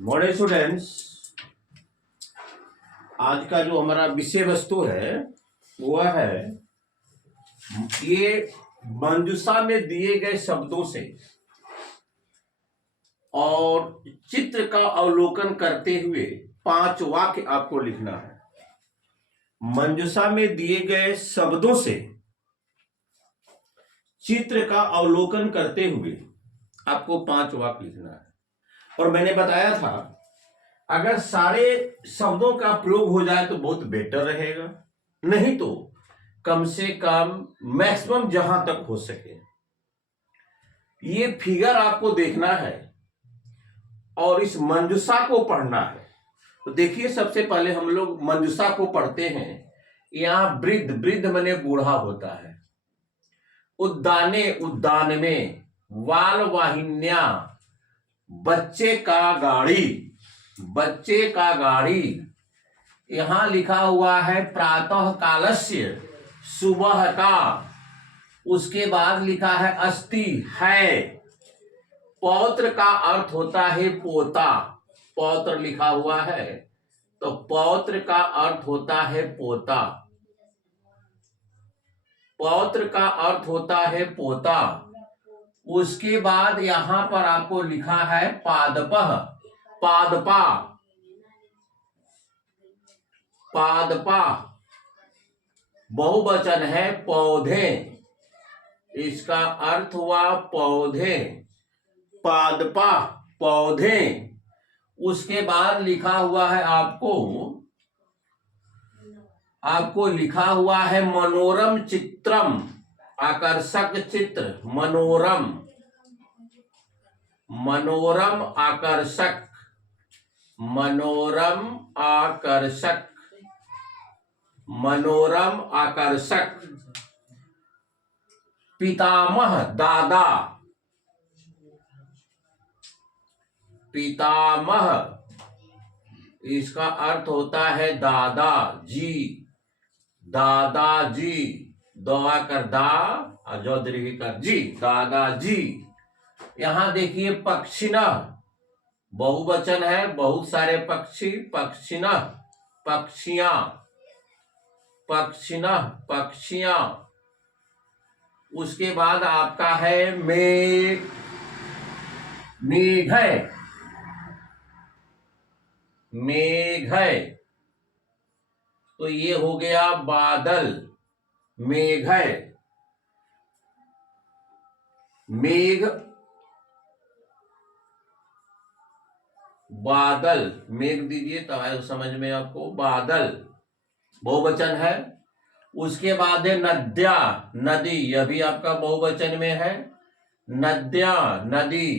Model students, आज का जो हमारा विषय वस्तु है वह है ये मंजूषा में दिए गए शब्दों से और चित्र का अवलोकन करते हुए 5 वाक्य आपको लिखना है। मंजूषा में दिए गए शब्दों से चित्र का अवलोकन करते हुए आपको 5 वाक्य लिखना है। और मैंने बताया था अगर सारे शब्दों का प्रयोग हो जाए तो बहुत बेटर रहेगा, नहीं तो कम से कम मैक्सिमम जहां तक हो सके ये फिगर आपको देखना है और इस मंजूषा को पढ़ना है। तो देखिए, सबसे पहले हम लोग मंजूषा को पढ़ते हैं। यहां वृद्ध, वृद्ध माने बूढ़ा होता है। उद्याने, उद्यान में। वाल वाहिन्या, बच्चे का गाड़ी, बच्चे का गाड़ी। यहां लिखा हुआ है प्रातः कालस्य, सुबह का। उसके बाद लिखा है अस्ति, है। पौत्र का अर्थ होता है पोता, पौत्र लिखा हुआ है तो पौत्र का अर्थ होता है पोता, पौत्र का अर्थ होता है पोता। उसके बाद यहां पर आपको लिखा है पादपः, पादपा, पादपा। बहुवचन है पौधे, इसका अर्थ हुआ पौधे, पादपा, पौधे। उसके बाद लिखा हुआ है आपको लिखा हुआ है मनोरम चित्रम, आकर्षक चित्र, मनोरम, मनोरम आकर्षक, मनोरम आकर्षक, मनोरम आकर्षक। पितामह, दादा, पितामह, इसका अर्थ होता है दादा जी, दादाजी। दवा कर दा और जो दीर्घ कर जी, दादाजी। यहां देखिए पक्षिणः, बहुवचन है, बहुत सारे पक्षी, पक्षिणः, पक्षियां, पक्षिणः, पक्षियां। उसके बाद आपका है मेघ, मेघ, मेघ। तो ये हो गया बादल, मेघ, मेघ, बादल। मेघ दीजिए तो आए समझ में आपको, बादल बहुवचन है। उसके बाद है नद्या, नदी, यह भी आपका बहुवचन में है, नद्या, नदी।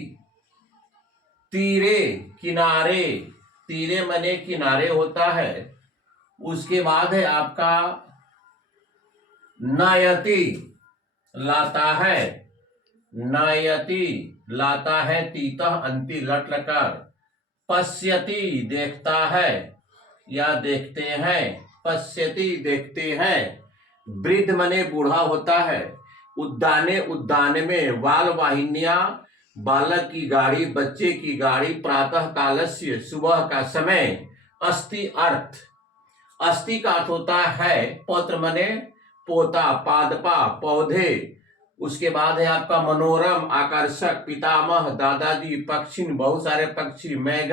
तीरे, किनारे, तीरे मने किनारे होता है। उसके बाद है आपका नयति, लाता है, नयति, लाता है, तीतः अंति लट लकार। पश्यति, देखता है या देखते हैं, पश्यति, देखते हैं। वृद्ध मने बूढ़ा होता है। उद्याने, उद्यान में। बाल वाहिन्या, बालक की गाड़ी, बच्चे की गाड़ी। प्रातः कालस्य, सुबह का समय। अस्ति, अर्थ, अस्ति का अर्थ होता है पौत्र मने पोता, पादपा, पौधे। उसके बाद है आपका मनोरम आकर्षक, पितामह, दादाजी, पक्षिण, बहुत सारे पक्षी, मेघ,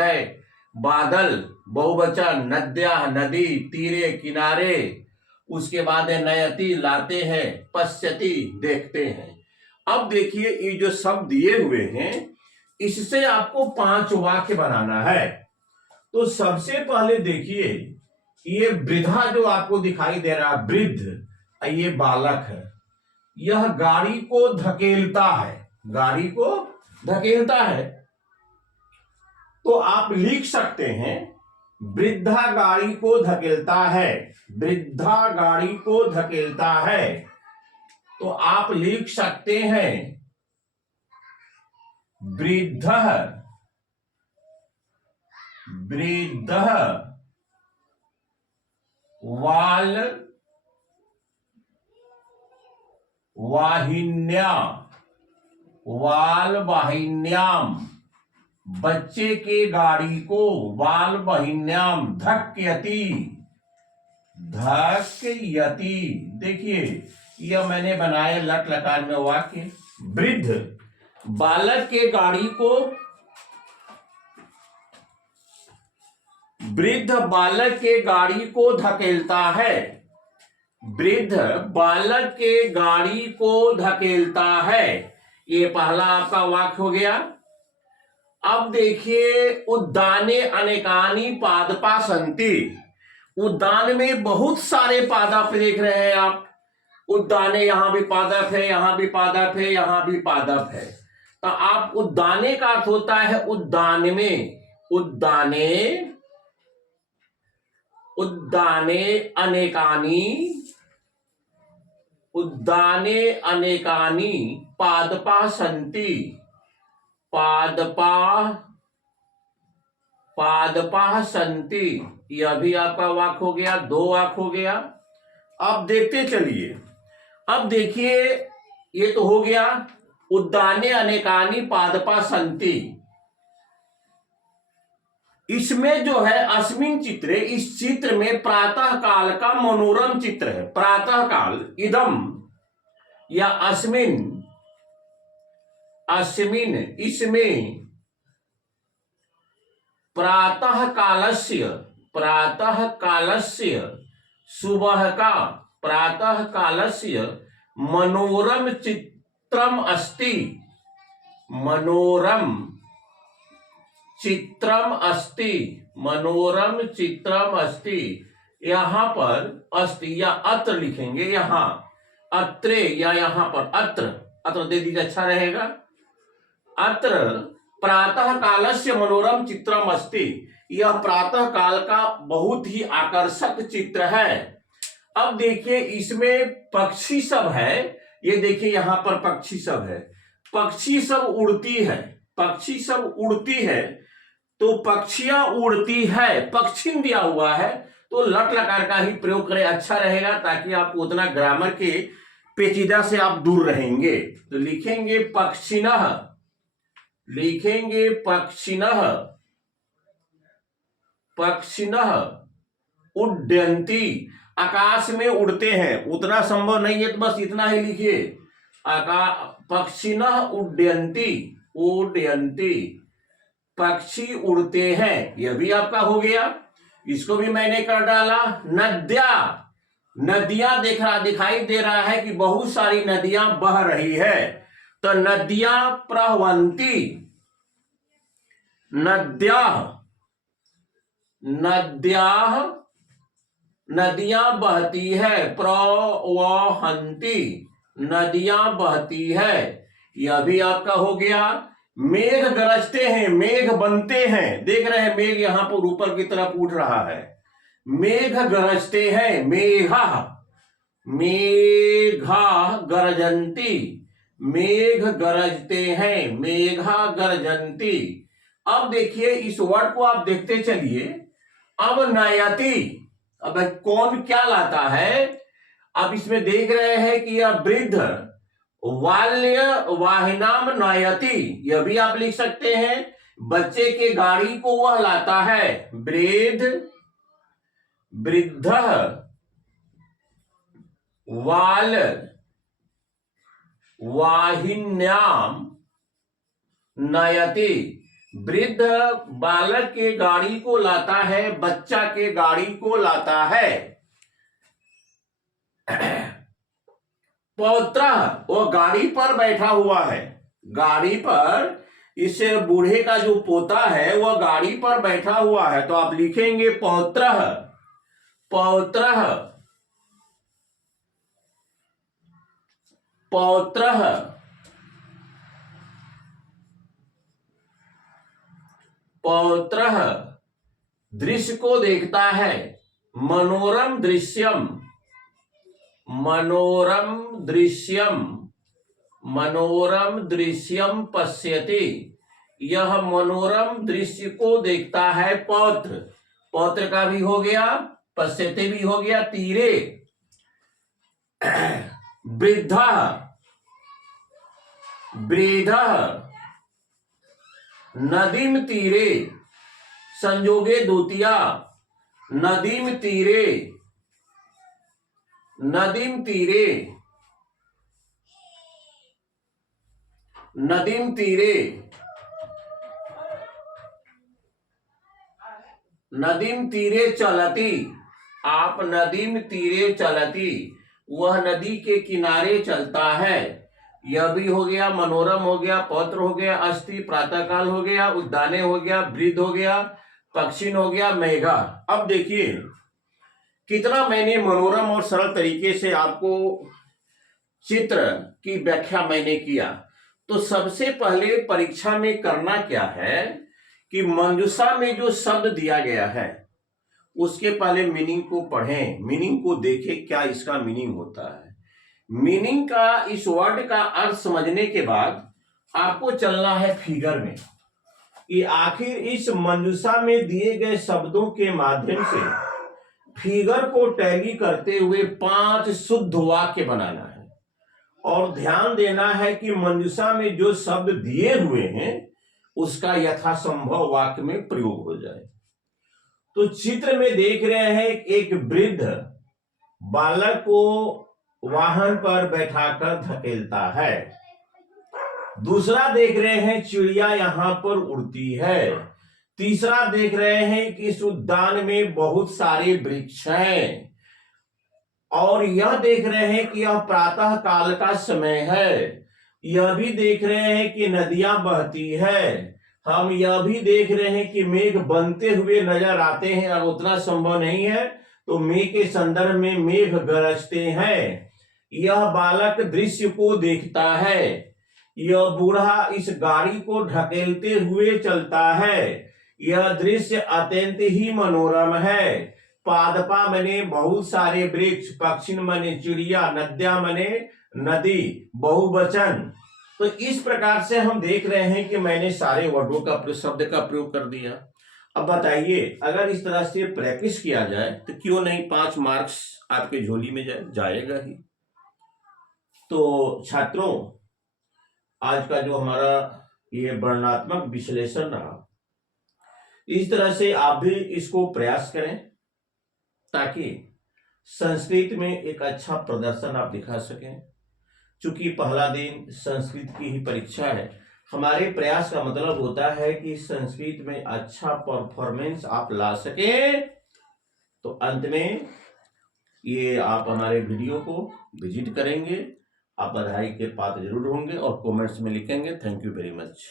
बादल, बहुवचन, नद्या, नदी, तीरे, किनारे। उसके बाद है नयति, लाते हैं, पश्यति, देखते हैं। अब देखिए ये जो शब्द दिए हुए हैं इससे आपको 5 वाक्य बनाना है। तो सबसे पहले देखिए ये वृद्धा जो आपको दिखाई दे रहा है, वृद्ध, ये बालक है, यह गाड़ी को धकेलता है, गाड़ी को धकेलता है। तो आप लिख सकते हैं वृद्धा गाड़ी को धकेलता है, वृद्धा गाड़ी को धकेलता है। तो आप लिख सकते हैं वृद्धः, वृद्धः वाल वाहिन्या, वाल वाहिन्याम, बच्चे के गाड़ी को बाल बहिन्याम धक्यति, धक्यति। देखिए यह मैंने बनाया लट लकार में वाक्य। वृद्ध बालक के गाड़ी को, वृद्ध बालक के गाड़ी को धकेलता है, वृद्ध बालक के गाड़ी को धकेलता है। ये पहला आपका वाक्य हो गया। अब देखिए उद्याने अनेकानी पादपा संति, उद्यान में बहुत सारे पादप देख रहे हैं आप। उद्याने यहां भी पादप है, यहां भी पादप है, यहां भी पादप है। तो आप उद्याने का अर्थ होता है उद्यान में, उद्याने, उद्याने अनेकानी, उद्याने अनेकानी पादपा संति, पादपा, पादपा संति। यह भी आपका वाक्य हो गया, दो वाक्य हो गया। अब देखते चलिए। अब देखिए ये तो हो गया उद्याने अनेकानी पादपा संति। इसमें जो है अस्मिन चित्रे, इस चित्र में प्रातः काल का मनोरम चित्र है। प्रातः काल, इदम या अस्मिन, अस्मिन इसमें प्रातः कालस्य, प्रातः कालस्य सुबह का, प्रातः कालस्य मनोरम चित्रम अस्ति, मनोरम चित्रम अस्ति, मनोरम चित्रम अस्ति। यहां पर अस्ति या अत्र लिखेंगे, यहां अत्रे या यहां पर अत्र, अत्र दे दीजिए अच्छा रहेगा। अत्र प्रातः कालस्य मनोरम चित्रम अस्ति, यह प्रातः काल का बहुत ही आकर्षक चित्र है। अब देखिए इसमें पक्षी सब है, ये देखिए यहां पर पक्षी सब है, पक्षी सब उड़ती है, पक्षी सब उड़ती है। तो पक्षियां उड़ती है, पक्षिन दिया हुआ है तो लट लकार का ही प्रयोग करें, अच्छा रहेगा, ताकि आप उतना ग्रामर के पेचीदा से आप दूर रहेंगे। तो लिखेंगे पक्षिणः, लिखेंगे पक्षिणः, पक्षिणः उड्डयन्ति, आकाश में उड़ते हैं। उतना संभव नहीं है तो बस इतना ही लिखिए, पक्षिणः उड्डयन्ति, उड्डयन्ति, पक्षी उड़ते हैं। यह भी आपका हो गया। इसको भी मैंने कर डाला। नद्या, नदियां दिखाई दे रहा है कि बहुत सारी नदियां बह रही है, तो नदियां प्रवहन्ति, नद्या, नद्या, नदियां बहती है, प्रवहन्ति, नदियां बहती है। यह भी आपका हो गया। मेघ गरजते हैं, मेघ बनते हैं, देख रहे हैं मेघ यहां पर ऊपर की तरफ उठ रहा है, मेघ गरजते हैं, मेघा, मेघा गरजन्ति, मेघ गरजते हैं, मेघा गरजन्ति। अब देखिए इस वर्ड को आप देखते चलिए। अब नयति, अब कौन क्या लाता है, अब इसमें देख रहे हैं कि यह वृद्ध बाल्य वाहिनाम नयति, यह भी आप लिख सकते हैं, बच्चे के गाड़ी को वह लाता है। वृद्ध, वृद्ध वाल वाहिन्याम नयति, वृद्ध बालक के गाड़ी को लाता है, बच्चा के गाड़ी को लाता है। पौत्र, वो गाड़ी पर बैठा हुआ है, गाड़ी पर, इस बूढ़े का जो पोता है वह गाड़ी पर बैठा हुआ है। तो आप लिखेंगे पौत्र, पौत्र, पौत्र, पौत्र दृश्य को देखता है, मनोरम दृश्यम, मनोरम दृश्यम, मनोरम दृश्यम पश्यति, यह मनोरम दृश्य को देखता है। पौत्र, पौत्र का भी हो गया, पश्यति भी हो गया। तीरे, वृद्धा, वृद्ध नदीम तीरे संजोगे दूतिया, नदीम तीरे, नदीम तीरे, नदीम तीरे, नदीम तीरे चलती, आप नदीम तीरे चलती, वह नदी के किनारे चलता है। यह भी हो गया, मनोरम हो गया, पौत्र हो गया, अस्थि प्रातःकाल हो गया, उद्याने हो गया, वृद्ध हो गया, पक्षिण हो गया, मेघा। अब देखिए कितना मैंने मनोरम और सरल तरीके से आपको चित्र की व्याख्या मैंने किया। तो सबसे पहले परीक्षा में करना क्या है कि मंजूषा में जो शब्द दिया गया है उसके पहले मीनिंग को पढ़ें, मीनिंग को देखें, क्या इसका मीनिंग होता है। मीनिंग का, इस वर्ड का अर्थ समझने के बाद आपको चलना है फिगर में कि आखिर इस मंजूषा में दिए गए शब्दों के माध्यम से फिगर को टैली करते हुए 5 शुद्ध वाक्य बनाना है। और ध्यान देना है कि मंजूषा में जो शब्द दिए हुए हैं उसका यथासंभव वाक्य में प्रयोग हो जाए। तो चित्र में देख रहे हैं एक वृद्ध बालक को वाहन पर बैठाकर धकेलता है। दूसरा देख रहे हैं चिड़िया यहां पर उड़ती है। तीसरा देख रहे हैं कि इस उद्यान में बहुत सारे वृक्ष हैं। और यह देख रहे हैं कि यह प्रातः काल का समय है। यह भी देख रहे हैं कि नदियां बहती है। हम यह भी देख रहे हैं कि मेघ बनते हुए नजर आते हैं और उतना संभव नहीं है तो मेघ के संदर्भ में मेघ गरजते हैं। यह बालक दृश्य को देखता है। यह बूढ़ा इस गाड़ी को ढकेलते हुए चलता है। यह दृश्य अत्यंत ही मनोरम है। पादपा मने बहुत सारे वृक्ष, पक्षिण मने चिड़िया, नद्या मने नदी, बहुवचन। तो इस प्रकार से हम देख रहे हैं कि मैंने सारे वर्डों का शब्द का प्रयोग कर दिया। अब बताइए अगर इस तरह से प्रैक्टिस किया जाए तो क्यों नहीं 5 मार्क्स आपके झोली में जाएगा ही। तो छात्रों आज का जो हमारा ये वर्णनात्मक विश्लेषण रहा, इस तरह से आप भी इसको प्रयास करें ताकि संस्कृत में एक अच्छा प्रदर्शन आप दिखा सकें। चूंकि पहला दिन संस्कृत की ही परीक्षा है, हमारे प्रयास का मतलब होता है कि संस्कृत में अच्छा परफॉर्मेंस आप ला सकें। तो अंत में ये आप हमारे वीडियो को विजिट करेंगे, आप बधाई के पात्र जरूर होंगे और कमेंट्स में लिखेंगे। Thank you very much.